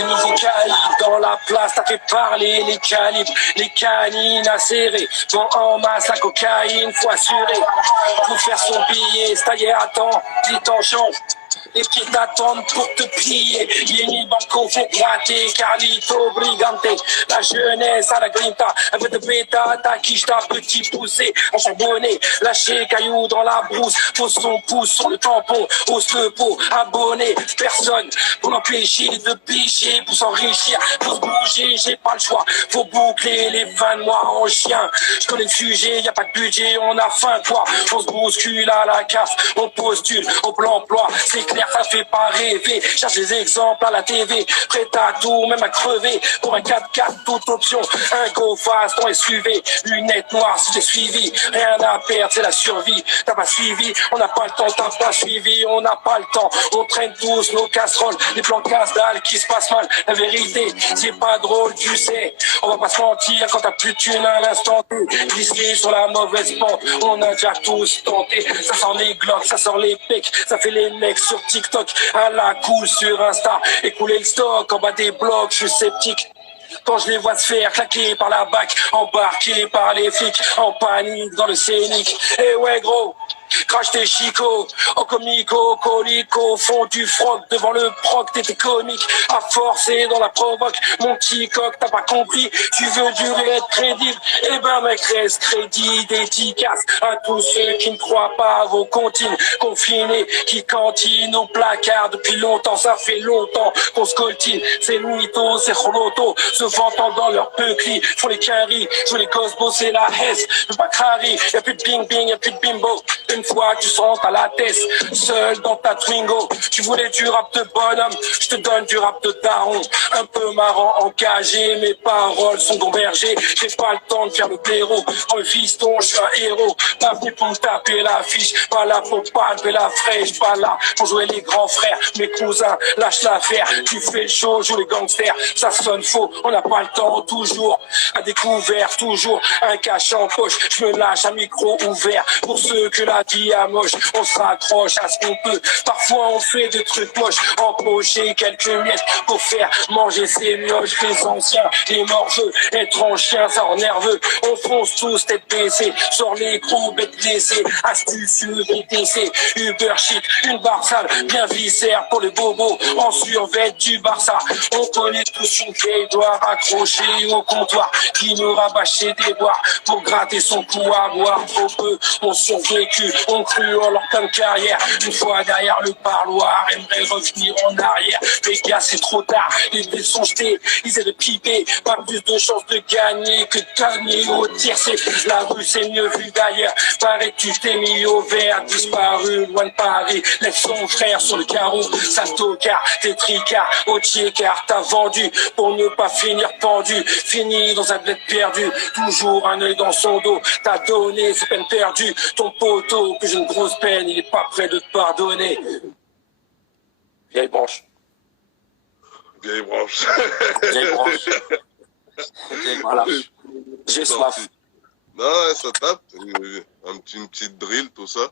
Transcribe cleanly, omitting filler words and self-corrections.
Des nouveaux calibres dans la place, t'as fait parler les calibres, les canines acérées. Bon, en masse, la cocaïne, faut assurer. Pour faire son billet, c'est taillé à temps, dit en change. Les petits t'attendent pour te plier. Yeni Banco faut gratter. Carlito Brigante. La jeunesse à la grinta. Avec de bêta, ta quiche, ta petit poussé. En charbonné, lâcher caillou dans la brousse. Pose son pouce sur le tampon. Hausse le pot, abonné. Personne pour l'empêcher de picher. Pour s'enrichir, pour se bouger, j'ai pas le choix. Faut boucler les fins de mois en chien. Je connais le sujet, y a pas de budget, on a faim quoi. On se bouscule à la CAF, on postule au plan emploi. C'est clair, ça fait pas rêver. Cherche des exemples à la TV, prêt à tout, même à crever. Pour un 4x4, toute option. Un go fast dans SUV, lunettes noires si j'ai suivi. Rien à perdre, c'est la survie. T'as pas suivi, on n'a pas le temps, t'as pas suivi, on n'a pas le temps. On traîne tous nos casseroles, les plans casse-dalle qui se passent mal. La vérité, c'est pas drôle, tu sais. On va pas se mentir quand t'as plus de thunes à l'instant T. Glissé sur la mauvaise pente, on a déjà tous tenté. Ça sort les glocks, ça sort les pecs, ça fait les mecs sur TikTok, à la cool sur Insta, écouler le stock en bas des blocs, je suis sceptique. Quand je les vois se faire claquer par la BAC, embarqués par les flics, en panique dans le scénic. Eh ouais gros, crache tes chicots, au comico, colico, font du froc devant le proc, t'étais comique, à forcer dans la provoque, mon petit coq, t'as pas compris, tu veux durer, être crédible, eh ben mec, reste crédit, dédicace à tous ceux qui ne croient pas à vos comptines, confinés, qui cantinent au placard depuis longtemps, ça fait longtemps qu'on se coltine, c'est mytho, c'est choloto, se vantant dans leur peucli, font les quinries, jouent les gosses, bosser la hesse, je veux pas crari, y'a plus de bing bing, y'a plus de bimbo. Une fois que tu sens à la tête, seul dans ta Twingo, tu voulais du rap de bonhomme, je te donne du rap de daron, un peu marrant, engagé, mes paroles sont convergées, j'ai pas le temps de faire le blaireau, dans le fiston, je suis un héros, pas venu pour me taper l'affiche, pas là pour palper la fraîche, pas là pour jouer les grands frères, mes cousins, lâche l'affaire, tu fais le show, joue les gangsters, ça sonne faux, on n'a pas le temps, toujours, à découvert, toujours, un cache en poche, je me lâche un micro ouvert, pour ceux que la vie a moche, on se raccroche à ce qu'on peut. Parfois on fait des trucs moches, empocher quelques miettes pour faire manger ses mioches. Les anciens, les morveux, être en chien, ça rend nerveux. On fonce tous tête baissée, sort les gros bêtes blessées, astucieux BTC, Uber shit, une barre sale, bien viscère pour les bobos, en survêt du Barça. On connaît tous une vieille doigt accrochée au comptoir, qui nous rabâchait des boires pour gratter son coup à boire. Trop peu, on survécu, on cru en leur pleine carrière. Une fois derrière le parloir, aimerait revenir en arrière. Les gars, c'est trop tard, les dés sont jetés, ils aient de piper. Pas plus de chances de gagner que de gagner au tiercé. La rue, c'est mieux vu d'ailleurs. Paraît que tu t'es mis au vert, disparu loin de Paris. Lève son frère sur le carreau, sale tocard, t'es tricard, au car t'as vendu pour ne pas finir pendu. Fini dans un bled perdu, toujours un œil dans son dos. T'as donné, c'est peine perdue. Ton poteau, que j'ai une grosse peine, il est pas prêt de te pardonner. Vieille branche. Vieille branche. Vieille branche. Voilà. J'ai soif. Non, ça tape. Une petite drill, tout ça.